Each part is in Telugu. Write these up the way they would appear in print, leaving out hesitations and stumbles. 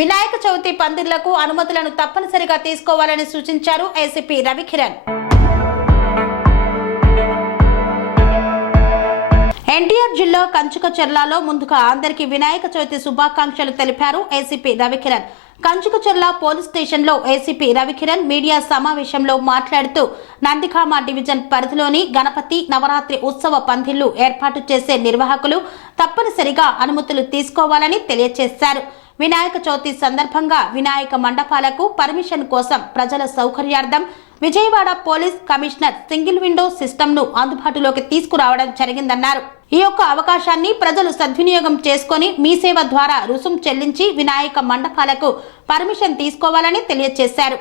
వినాయక చవితి పందిర్లకు అనుమతులను తప్పనిసరిగా తీసుకోవాలని సూచించారు ఏసీపీ రవికిరణ్. ఎన్టీఆర్ జిల్లా కంచుకచర్లలో ముందుగా అందరికీ వినాయక చవితి శుభాకాంక్షలు తెలిపారు ఏసీపీ రవికిరణ్. కంచుకచర్ల పోలీస్ స్టేషన్లో ఏసీపీ రవికిరణ్ మీడియా సమావేశంలో మాట్లాడుతూ నందిగామ డివిజన్ పరిధిలోని గణపతి నవరాత్రి ఉత్సవ పందిళ్లు ఏర్పాటు చేసే నిర్వాహకులు తప్పనిసరిగా అనుమతులు తీసుకోవాలని తెలియజేశారు. వినాయక చవితి సందర్భంగా వినాయక మండపాలకు పర్మిషన్ కోసం ప్రజల సౌకర్యార్థం Vijayawada police commissioner single window system ను అందుబాటులోకి తీసుకురావడం జరిగిందన్నారు. ఈ యొక్క అవకాశాన్ని ప్రజలు సద్వినియోగం చేసుకుని మీ సేవ ద్వారా రుసుం చెల్లించి వినాయక మండపాలకు పర్మిషన్ తీసుకోవాలని తెలియజేశారు.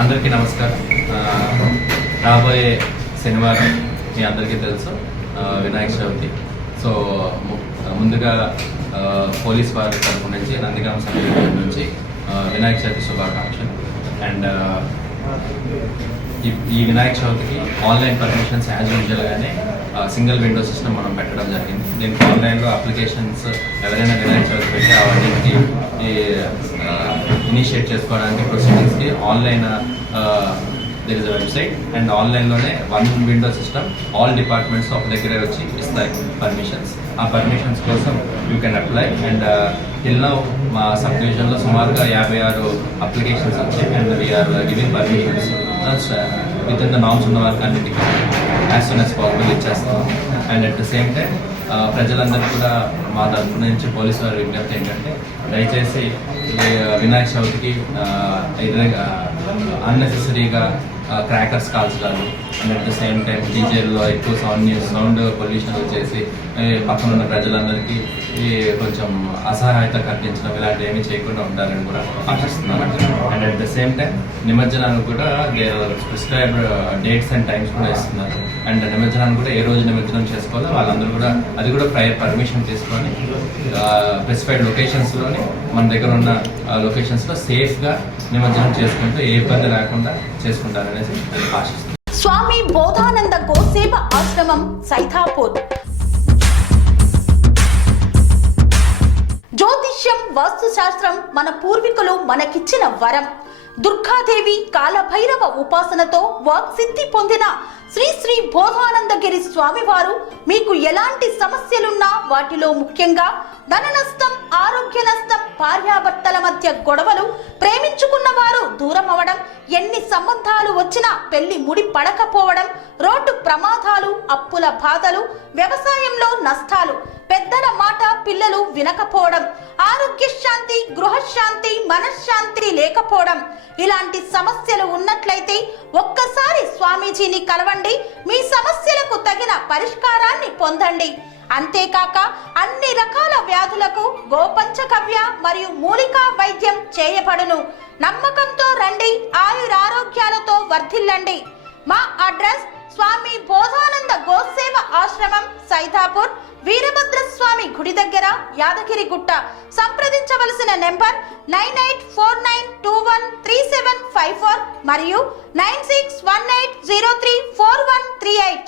అందరికీ నమస్కారం. రాబోయే శనివారం మీ అందరికీ తెలుసు వినాయక చవితి. సో ముందుగా పోలీస్ వారి తరఫు నుంచి నందిగామ సమితి నుంచి వినాయక చవితి శుభాకాంక్షలు. అండ్ ఈ వినాయక చవితికి ఆన్లైన్ పర్మిషన్స్ యాజ్ యూజువల్గానే సింగిల్ విండో సిస్టమ్ మనం పెట్టడం జరిగింది. దీనికి ఆన్లైన్లో అప్లికేషన్స్ ఎవరైనా వినాయక చవితి పెట్టి వాటికి ఇనిషియేట్ చేసుకోవడానికి ప్రొసీడింగ్స్కి online there is a website and ఆన్లైన్లోనే one window system all departments ఒక దగ్గరే వచ్చి ఇస్తాయి పర్మిషన్స్. ఆ పర్మిషన్స్ కోసం you can apply. And till now మా సబ్ డివిజన్లో సుమారుగా 56 అప్లికేషన్స్ వచ్చాయి. And we are giving permissions within the norms ఉన్న వారికి అన్నిటికీ యాజ్ సూన్ యాజ్ పాసిబుల్ ఇచ్చేస్తాం. And at the same time ప్రజలందరూ కూడా మా తరఫు నుంచి పోలీసు వారి విజ్ఞప్తి ఏంటంటే దయచేసి వినాయక చవితికి అన్నెసెసరీగా క్రాకర్స్ కాల్చడాలు and at the same time డీజేల్లో ఎక్కువ సౌండ్ పొల్యూషన్ వచ్చేసి పక్కన ఉన్న ప్రజలందరికీ కొంచెం అసహాయత కల్పించడం ఇలాంటివి ఏమీ చేయకుండా ఉంటారని కూడా ఆశిస్తున్నాను. And at the same time నిమజ్జనానికి కూడా ప్రిస్క్రైబ్డ్ డేట్స్ అండ్ టైమ్స్ కూడా ఇస్తున్నారు. అండ్ నిమజ్జనాన్ని కూడా ఏ రోజు నిమజ్జనం చేసుకోవాలో వాళ్ళందరూ కూడా అది కూడా ప్రయర్ పర్మిషన్ తీసుకొని స్పెసిఫైడ్ లొకేషన్స్లోని మన దగ్గర ఉన్న లొకేషన్స్లో సేఫ్గా నిమజ్జనం చేసుకుంటూ ఏ ఇబ్బంది లేకుండా చేసుకుంటారనేసి ఆశిస్తున్నాను. స్వామి బోధానంద గోసేవ ఆశ్రమం సైథాపూర్. జ్యోతిష్యం వాస్తుశాస్త్రం మన పూర్వీకులు మనకిచ్చిన వరం. దుర్గాదేవి కాలభైరవ ఉపాసనతో వాక్సిద్ధి పొందిన శ్రీ శ్రీ బోధానందగిరి స్వామివారు మీకు ఎలాంటి సమస్యలున్నా వాటిలో ముఖ్యంగా ధన నష్టం, ఆరోగ్య నష్టం, భార్యాభర్తల మధ్య గొడవలు, ప్రేమించుకున్న వారు దూరం అవడం, ఎన్ని సంబంధాలు వచ్చినా పెళ్లి ముడి పడకపోవడం, రోడ్డు ప్రమాదాలు, అప్పుల బాధలు, వ్యవసాయంలో నష్టాలు, పెద్దల మాట పిల్లలు వినకపోవడం, ఆరోగ్య శాంతి, గృహశాంతి, మనశ్శాంతి లేకపోవడం, ఇలాంటి సమస్యలు ఉన్నట్లయితే ఒక్కసారి స్వామీజీని కలవండి. మీ సమస్యలకు తగిన పరిష్కారాన్ని పొందండి. అంతేకాక అన్ని రకాల వ్యాధులకు గోపంచకవ్య మరియు మూలికా వైద్యం చేయబడును. నమ్మకంతో రండి, ఆయురారోగ్యాలతో వర్ధిల్లండి. మా అడ్రస్ స్వామి బోధానంద గోసేవ ఆశ్రమం సైథాపూర్, వీరభద్రస్వామి గుడి దగ్గర, యాదగిరిగుట్ట. సంప్రదించవలసిన నెంబర్ 9849213754 మరియు 9618034138.